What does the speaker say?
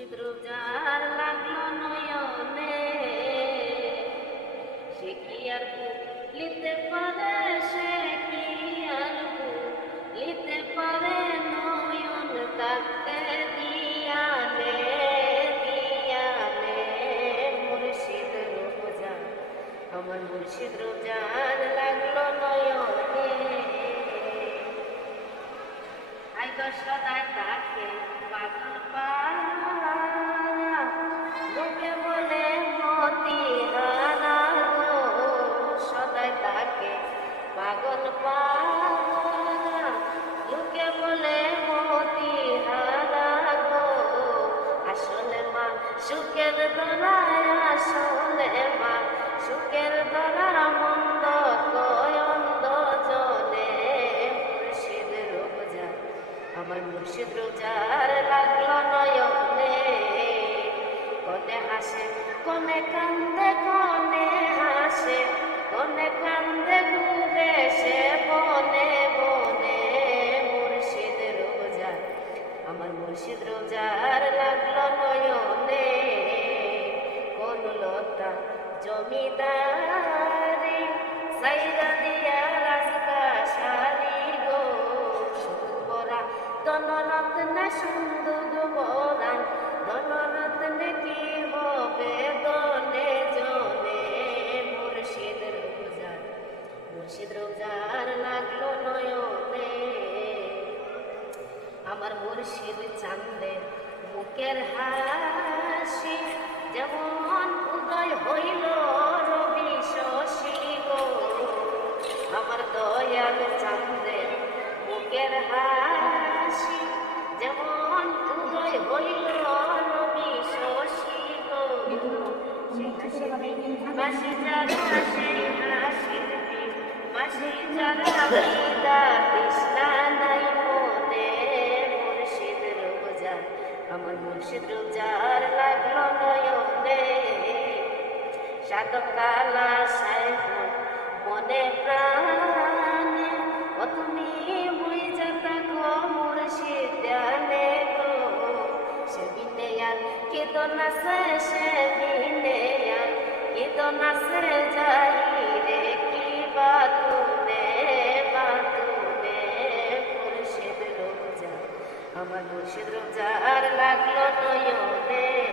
মুর্শিদ রোজার লাগলো নয়নে, সে কি আর লিতে পারে, সে কি আর লিতে পারে নয়ন তাকে দিয়ালে দিয়ালে। মুর্শিদ রোজার, আমার মুর্শিদ রোজার লাগলো নয়নে, আই তো সদায় তাকে পাগল পারা, লোকে বলে মতি হারা গো, সদায় তাকে পাগল পারা, লোকে বলে মতি হারা গো। আসলে মা সুখের দরায়, আসলে মা সুখের দরা মন্দ কয়ন্দ জনে। মুর্শিদ রোজার, আমার মুর্শিদ রোজার লাগলো নয়নে, কোনে হাসে কোনে কান্দে, কোনে হাসে কোনে কান্দে, ঘুরে সে বনে বনে। মুর্শিদ রোজার, আমার মুর্শিদ রোজার লাগলো নয়নে, কোন লতা জমিদারি সাইরা দিয়া রাস্তা সারি গো, সুবরা ধনরত্নে সুন্দর বরা, ধনরত্নে কি হবে দনে জনে। মুর্শিদ রোজার, মুর্শিদ রোজার লাগলো নয়নে, আমার মুর্শিদ চাঁদের মুখের হাসি, যেমন উদয় হইল রবি শশী গো। আমার দয়াল চাঁদের মুখের হাসি, যেমন উদয় হইল রবি শশী গো। বাসি যারা সেই হাসির দিন, বাসি যারা বিদা তৃষ্ণা নাই মনে। মুর্শিদ রোজার, আমার মুর্শিদ রোজার লাগলো নয়নে, সাধক কালা সাহেব মনে প্রাণে, ও তুমি বুঝা থাকো মুর্শিদ ধ্যানে গো। সেদিনে আর কেদন আছে, সেদিনে আর কেদন আছে, যাই রে কি বাতুনে বাতুনে। মুর্শিদ রোজার, আমার মুর্শিদ রোজার লাগলো নয়নে।